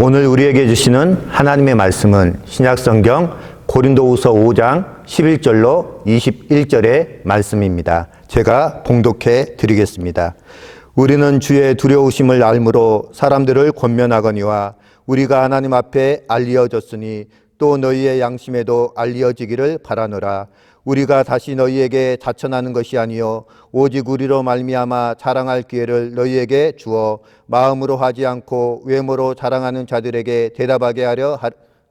오늘 우리에게 주시는 하나님의 말씀은 신약성경 고린도후서 5장 11절로 21절의 말씀입니다. 제가 봉독해 드리겠습니다. 우리는 주의 두려우심을 알므로 사람들을 권면하거니와 우리가 하나님 앞에 알리어졌으니 또 너희의 양심에도 알리어지기를 바라노라. 우리가 다시 너희에게 자천하는 것이 아니요 오직 우리로 말미암아 자랑할 기회를 너희에게 주어 마음으로 하지 않고 외모로 자랑하는 자들에게 대답하게 하려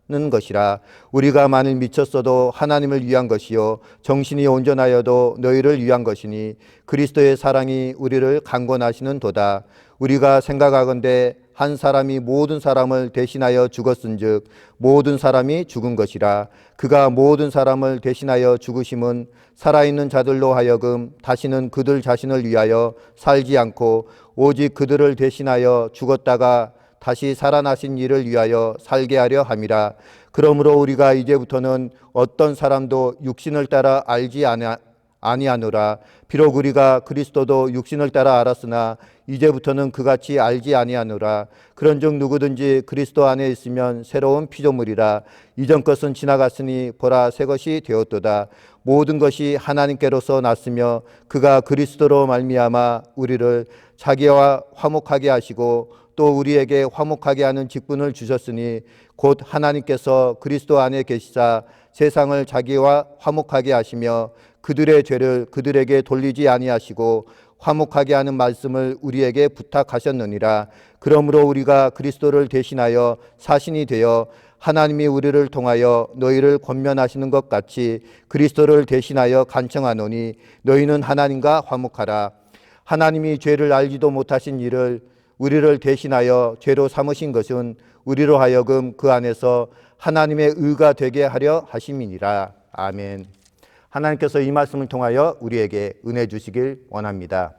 하는 것이라. 우리가 만일 미쳤어도 하나님을 위한 것이요 정신이 온전하여도 너희를 위한 것이니 그리스도의 사랑이 우리를 강권하시는 도다. 우리가 생각하건대 한 사람이 모든 사람을 대신하여 죽었은즉 모든 사람이 죽은 것이라. 그가 모든 사람을 대신하여 죽으심은 살아있는 자들로 하여금 다시는 그들 자신을 위하여 살지 않고 오직 그들을 대신하여 죽었다가 다시 살아나신 이를 위하여 살게 하려 함이라. 그러므로 우리가 이제부터는 어떤 사람도 육신을 따라 알지 아니하노라. 비록 우리가 그리스도도 육신을 따라 알았으나 이제부터는 그같이 알지 아니하노라. 그런즉 누구든지 그리스도 안에 있으면 새로운 피조물이라. 이전 것은 지나갔으니 보라 새 것이 되었도다. 모든 것이 하나님께로서 났으며 그가 그리스도로 말미암아 우리를 자기와 화목하게 하시고 또 우리에게 화목하게 하는 직분을 주셨으니 곧 하나님께서 그리스도 안에 계시사 세상을 자기와 화목하게 하시며 그들의 죄를 그들에게 돌리지 아니하시고 화목하게 하는 말씀을 우리에게 부탁하셨느니라. 그러므로 우리가 그리스도를 대신하여 사신이 되어 하나님이 우리를 통하여 너희를 권면하시는 것 같이 그리스도를 대신하여 간청하노니 너희는 하나님과 화목하라. 하나님이 죄를 알지도 못하신 이를 우리를 대신하여 죄로 삼으신 것은 우리로 하여금 그 안에서 하나님의 의가 되게 하려 하심이니라. 아멘. 하나님께서 이 말씀을 통하여 우리에게 은혜 주시길 원합니다.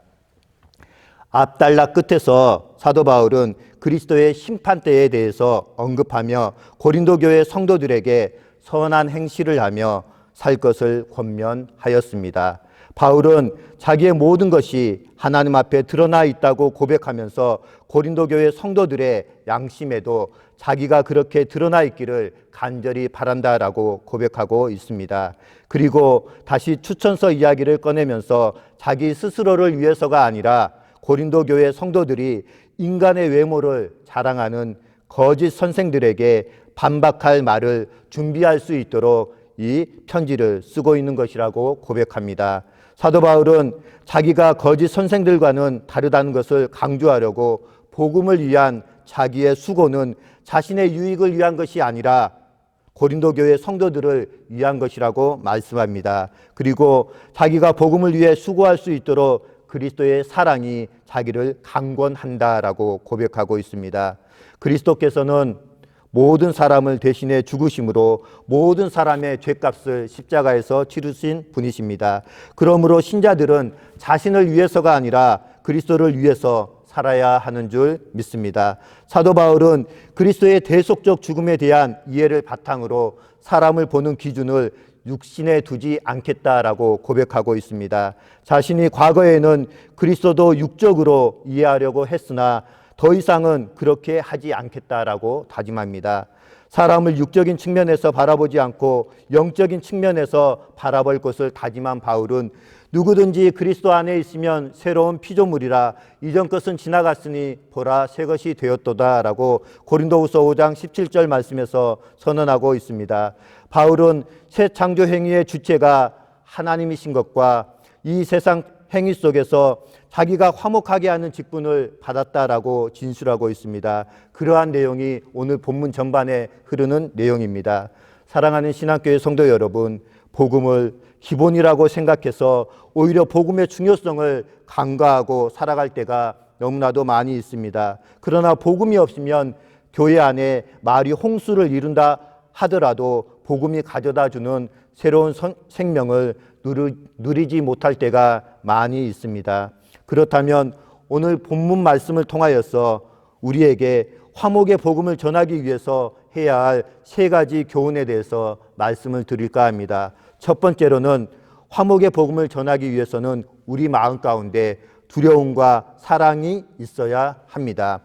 앞단락 끝에서 사도 바울은 그리스도의 심판대에 대해서 언급하며 고린도 교회 성도들에게 선한 행실을 하며 살 것을 권면하였습니다. 바울은 자기의 모든 것이 하나님 앞에 드러나 있다고 고백하면서 고린도 교회 성도들의 양심에도 자기가 그렇게 드러나 있기를 간절히 바란다라고 고백하고 있습니다. 그리고 다시 추천서 이야기를 꺼내면서 자기 스스로를 위해서가 아니라 고린도 교회 성도들이 인간의 외모를 자랑하는 거짓 선생들에게 반박할 말을 준비할 수 있도록 이 편지를 쓰고 있는 것이라고 고백합니다. 사도 바울은 자기가 거짓 선생들과는 다르다는 것을 강조하려고 복음을 위한 자기의 수고는 자신의 유익을 위한 것이 아니라 고린도 교회 성도들을 위한 것이라고 말씀합니다. 그리고 자기가 복음을 위해 수고할 수 있도록 그리스도의 사랑이 자기를 강권한다라고 고백하고 있습니다. 그리스도께서는 모든 사람을 대신해 죽으심으로 모든 사람의 죄값을 십자가에서 치르신 분이십니다. 그러므로 신자들은 자신을 위해서가 아니라 그리스도를 위해서 살아야 하는 줄 믿습니다. 사도 바울은 그리스도의 대속적 죽음에 대한 이해를 바탕으로 사람을 보는 기준을 육신에 두지 않겠다라고 고백하고 있습니다. 자신이 과거에는 그리스도도 육적으로 이해하려고 했으나 더 이상은 그렇게 하지 않겠다라고 다짐합니다. 사람을 육적인 측면에서 바라보지 않고 영적인 측면에서 바라볼 것을 다짐한 바울은 누구든지 그리스도 안에 있으면 새로운 피조물이라 이전 것은 지나갔으니 보라 새 것이 되었도다라고 고린도후서 5장 17절 말씀에서 선언하고 있습니다. 바울은 새 창조 행위의 주체가 하나님이신 것과 이 세상 행위 속에서 자기가 화목하게 하는 직분을 받았다라고 진술하고 있습니다. 그러한 내용이 오늘 본문 전반에 흐르는 내용입니다. 사랑하는 신학교의 성도 여러분, 복음을 기본이라고 생각해서 오히려 복음의 중요성을 간과하고 살아갈 때가 너무나도 많이 있습니다. 그러나 복음이 없으면 교회 안에 말이 홍수를 이룬다 하더라도 복음이 가져다주는 새로운 생명을 누리지 못할 때가 많이 있습니다. 그렇다면 오늘 본문 말씀을 통하여서 우리에게 화목의 복음을 전하기 위해서 해야 할 세 가지 교훈에 대해서 말씀을 드릴까 합니다. 첫 번째로는 화목의 복음을 전하기 위해서는 우리 마음 가운데 두려움과 사랑이 있어야 합니다.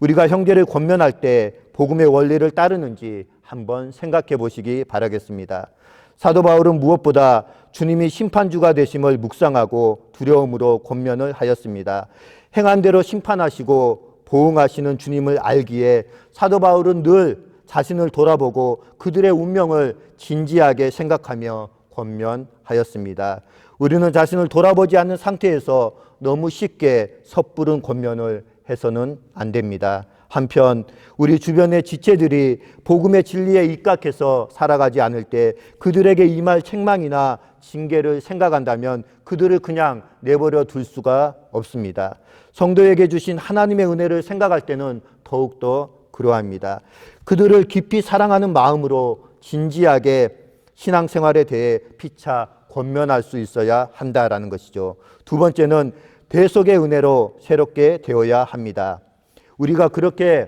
우리가 형제를 권면할 때 복음의 원리를 따르는지 한번 생각해 보시기 바라겠습니다. 사도 바울은 무엇보다 주님이 심판주가 되심을 묵상하고 두려움으로 권면을 하였습니다. 행한 대로 심판하시고 보응하시는 주님을 알기에 사도 바울은 늘 자신을 돌아보고 그들의 운명을 진지하게 생각하며 권면하였습니다. 우리는 자신을 돌아보지 않는 상태에서 너무 쉽게 섣부른 권면을 해서는 안 됩니다. 한편 우리 주변의 지체들이 복음의 진리에 입각해서 살아가지 않을 때 그들에게 임할 책망이나 징계를 생각한다면 그들을 그냥 내버려 둘 수가 없습니다. 성도에게 주신 하나님의 은혜를 생각할 때는 더욱더 그러합니다. 그들을 깊이 사랑하는 마음으로 진지하게 신앙생활에 대해 피차 권면할 수 있어야 한다라는 것이죠. 두 번째는 대속의 은혜로 새롭게 되어야 합니다. 우리가 그렇게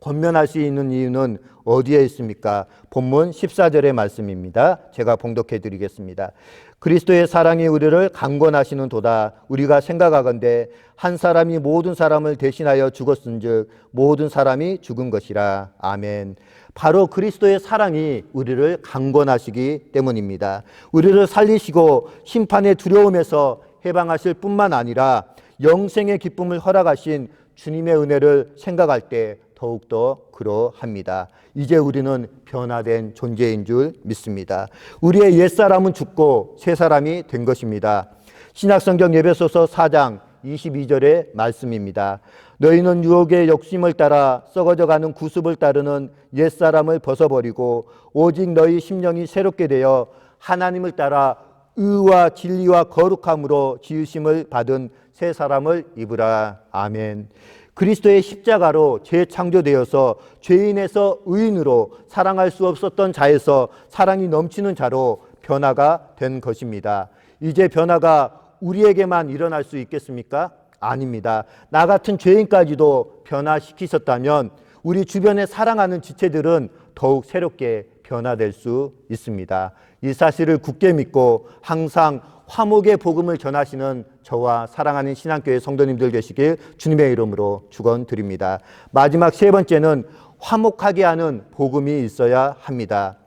권면할 수 있는 이유는 어디에 있습니까? 본문 14절의 말씀입니다. 제가 봉독해 드리겠습니다. 그리스도의 사랑이 우리를 강권하시는 도다. 우리가 생각하건대 한 사람이 모든 사람을 대신하여 죽었은즉 모든 사람이 죽은 것이라. 아멘. 바로 그리스도의 사랑이 우리를 강권하시기 때문입니다. 우리를 살리시고 심판의 두려움에서 해방하실 뿐만 아니라 영생의 기쁨을 허락하신 주님의 은혜를 생각할 때 더욱더 그러합니다. 이제 우리는 변화된 존재인 줄 믿습니다. 우리의 옛사람은 죽고 새 사람이 된 것입니다. 신약성경 에베소서 4장 22절의 말씀입니다. 너희는 유혹의 욕심을 따라 썩어져가는 구습을 따르는 옛사람을 벗어버리고 오직 너희 심령이 새롭게 되어 하나님을 따라 의와 진리와 거룩함으로 지으심을 받은 새 사람을 입으라. 아멘. 그리스도의 십자가로 재창조되어서 죄인에서 의인으로 사랑할 수 없었던 자에서 사랑이 넘치는 자로 변화가 된 것입니다. 이제 변화가 우리에게만 일어날 수 있겠습니까? 아닙니다. 나 같은 죄인까지도 변화시키셨다면 우리 주변에 사랑하는 지체들은 더욱 새롭게 변화될 수 있습니다. 이 사실을 굳게 믿고 항상 화목의 복음을 전하시는 저와 사랑하는 신앙교회 성도님들 되시길 주님의 이름으로 축원드립니다. 마지막 세 번째는 화목하게 하는 복음이 있어야 합니다.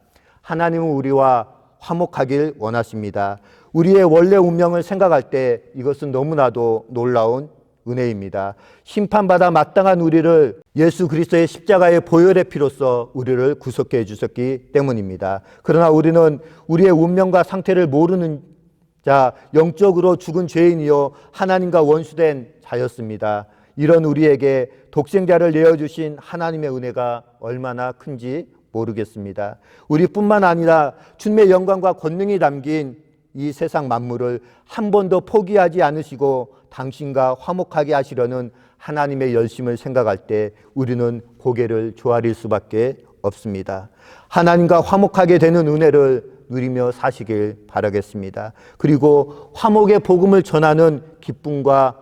하나님은 우리와 화목하길 원하십니다. 우리의 원래 운명을 생각할 때 이것은 너무나도 놀라운 은혜입니다. 심판받아 마땅한 우리를 예수 그리스도의 십자가의 보혈의 피로써 우리를 구속해 주셨기 때문입니다. 그러나 우리는 우리의 운명과 상태를 모르는 자, 영적으로 죽은 죄인이요 하나님과 원수된 자였습니다. 이런 우리에게 독생자를 내어주신 하나님의 은혜가 얼마나 큰지 모르겠습니다. 우리뿐만 아니라 주님의 영광과 권능이 담긴 이 세상 만물을 한 번도 포기하지 않으시고 당신과 화목하게 하시려는 하나님의 열심을 생각할 때 우리는 고개를 조아릴 수밖에 없습니다. 하나님과 화목하게 되는 은혜를 누리며 사시길 바라겠습니다. 그리고 화목의 복음을 전하는 기쁨과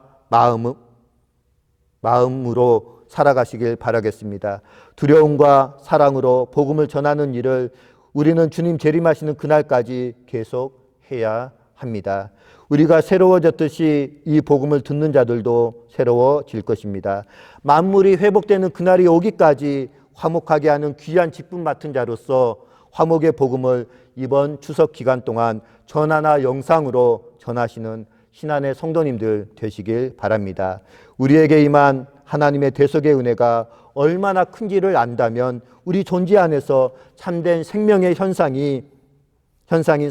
마음으로 살아가시길 바라겠습니다. 두려움과 사랑으로 복음을 전하는 일을 우리는 주님 재림하시는 그날까지 계속 해야 합니다. 우리가 새로워졌듯이 이 복음을 듣는 자들도 새로워질 것입니다. 만물이 회복되는 그날이 오기까지 화목하게 하는 귀한 직분 맡은 자로서 화목의 복음을 이번 추석 기간 동안 전화나 영상으로 전하시는 신안의 성도님들 되시길 바랍니다. 우리에게 임한 하나님의 대속의 은혜가 얼마나 큰지를 안다면 우리 존재 안에서 참된 생명의 현상인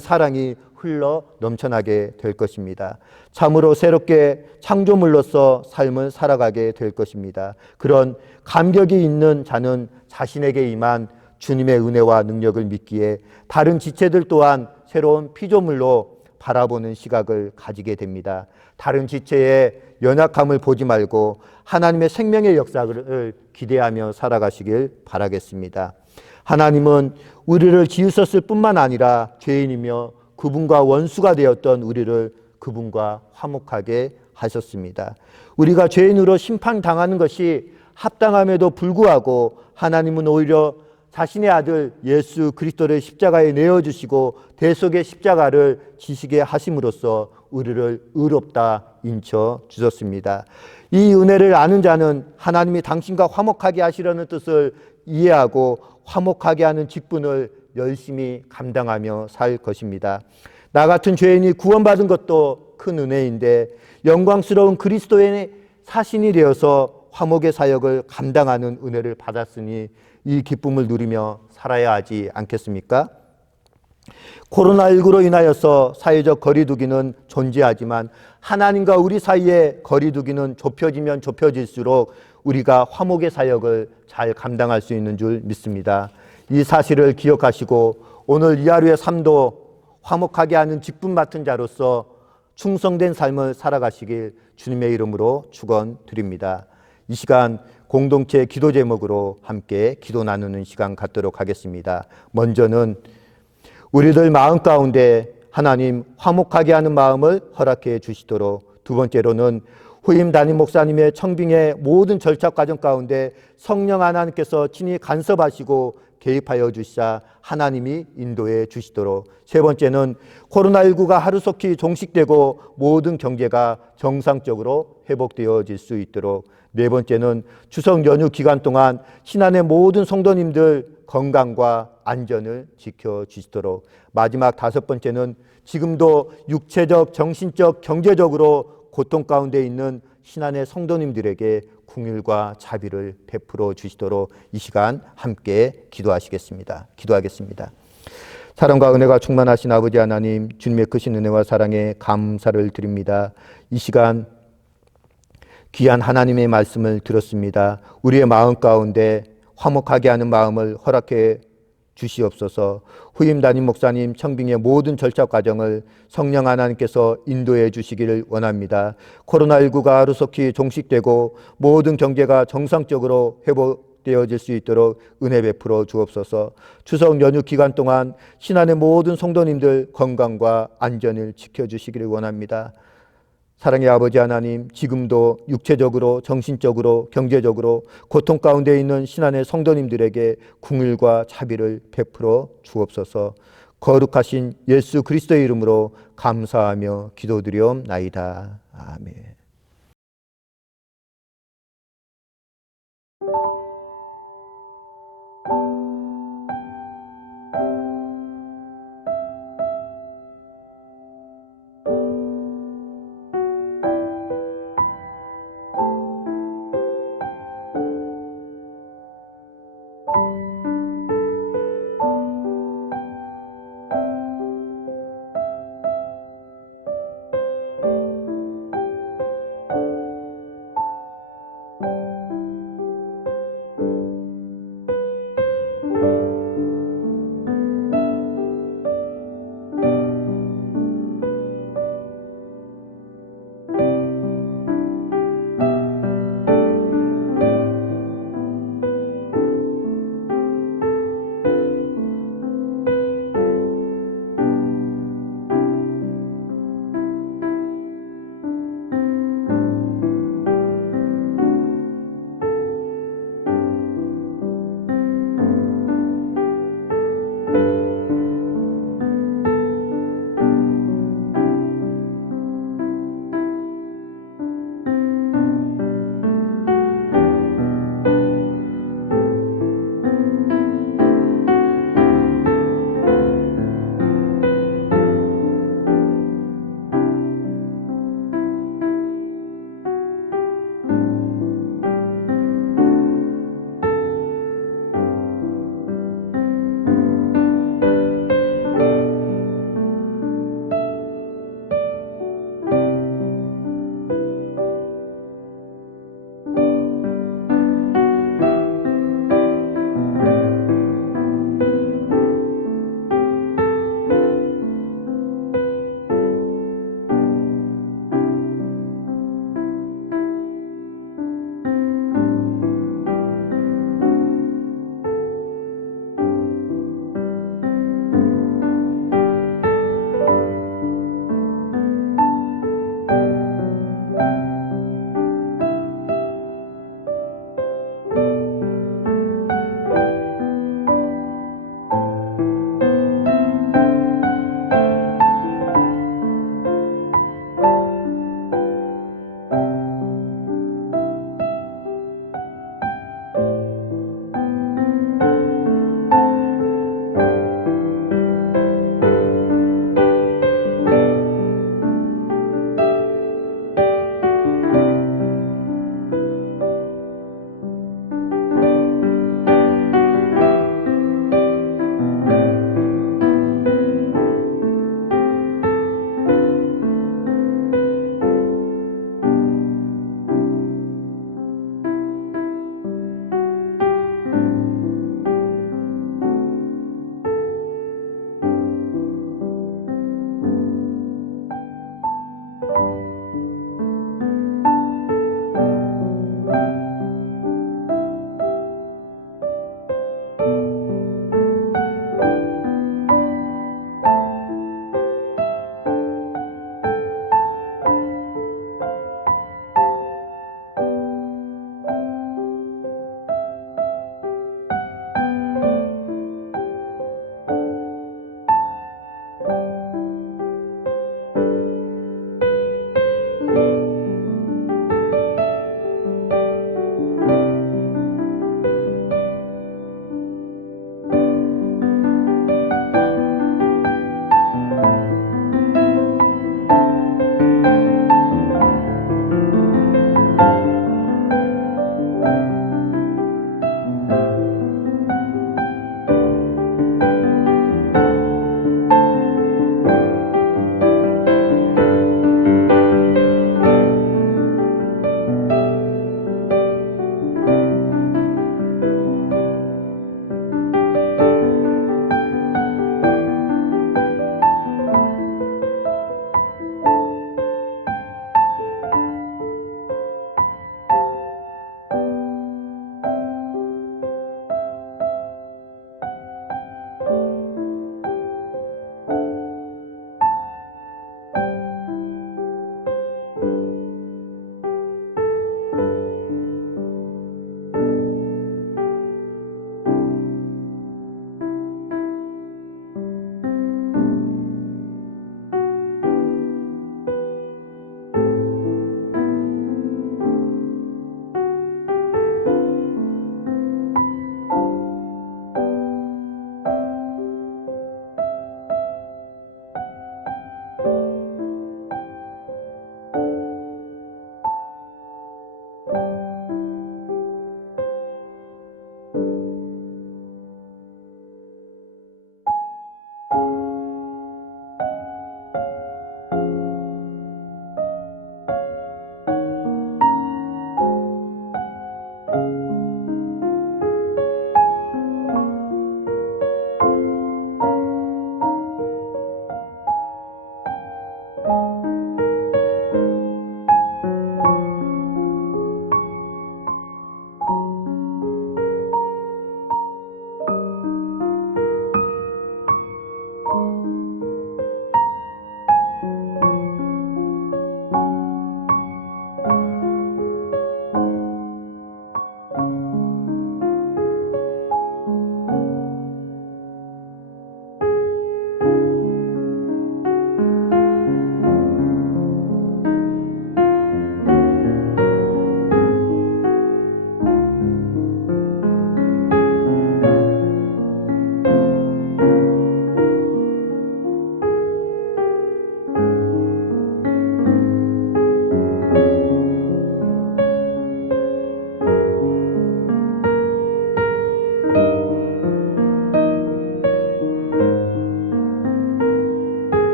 사랑이 흘러 넘쳐나게 될 것입니다. 참으로 새롭게 창조물로서 삶을 살아가게 될 것입니다. 그런 감격이 있는 자는 자신에게 임한 주님의 은혜와 능력을 믿기에 다른 지체들 또한 새로운 피조물로 바라보는 시각을 가지게 됩니다. 다른 지체의 연약함을 보지 말고 하나님의 생명의 역사를 기대하며 살아가시길 바라겠습니다. 하나님은 우리를 지으셨을 뿐만 아니라 죄인이며 그분과 원수가 되었던 우리를 그분과 화목하게 하셨습니다. 우리가 죄인으로 심판당하는 것이 합당함에도 불구하고 하나님은 오히려 자신의 아들 예수 그리스도를 십자가에 내어주시고 대속의 십자가를 지시게 하심으로써 우리를 의롭다 인쳐 주셨습니다. 이 은혜를 아는 자는 하나님이 당신과 화목하게 하시려는 뜻을 이해하고 화목하게 하는 직분을 열심히 감당하며 살 것입니다. 나 같은 죄인이 구원받은 것도 큰 은혜인데 영광스러운 그리스도의 사신이 되어서 화목의 사역을 감당하는 은혜를 받았으니 이 기쁨을 누리며 살아야 하지 않겠습니까? 코로나19로 인하여서 사회적 거리두기는 존재하지만 하나님과 우리 사이의 거리두기는 좁혀지면 좁혀질수록 우리가 화목의 사역을 잘 감당할 수 있는 줄 믿습니다. 이 사실을 기억하시고 오늘 이 하루의 삶도 화목하게 하는 직분 맡은 자로서 충성된 삶을 살아가시길 주님의 이름으로 축원드립니다. 이 시간 공동체 기도 제목으로 함께 기도 나누는 시간 갖도록 하겠습니다. 먼저는 우리들 마음 가운데 하나님 화목하게 하는 마음을 허락해 주시도록, 두 번째로는 후임 담임 목사님의 청빙의 모든 절차 과정 가운데 성령 하나님께서 친히 간섭하시고 개입하여 주시자 하나님이 인도해 주시도록, 세 번째는 코로나19가 하루속히 종식되고 모든 경제가 정상적으로 회복되어질 수 있도록, 네 번째는 추석 연휴 기간 동안 신안의 모든 성도님들 건강과 안전을 지켜주시도록, 마지막 다섯 번째는 지금도 육체적, 정신적, 경제적으로 고통 가운데 있는 신안의 성도님들에게 긍휼과 자비를 베풀어 주시도록 이 시간 함께 기도하시겠습니다. 기도하겠습니다. 사랑과 은혜가 충만하신 아버지 하나님, 주님의 크신 은혜와 사랑에 감사를 드립니다. 이 시간 귀한 하나님의 말씀을 들었습니다. 우리의 마음 가운데 화목하게 하는 마음을 허락해 주시옵소서. 후임 담임 목사님 청빙의 모든 절차 과정을 성령 하나님께서 인도해 주시기를 원합니다. 코로나19가 하루속히 종식되고 모든 경제가 정상적으로 회복되어질 수 있도록 은혜 베풀어 주옵소서. 추석 연휴 기간 동안 신안의 모든 성도님들 건강과 안전을 지켜주시기를 원합니다. 사랑의 아버지 하나님, 지금도 육체적으로, 정신적으로, 경제적으로 고통 가운데 있는 신안의 성도님들에게 긍휼과 자비를 베풀어 주옵소서. 거룩하신 예수 그리스도의 이름으로 감사하며 기도드리옵나이다. 아멘. 니다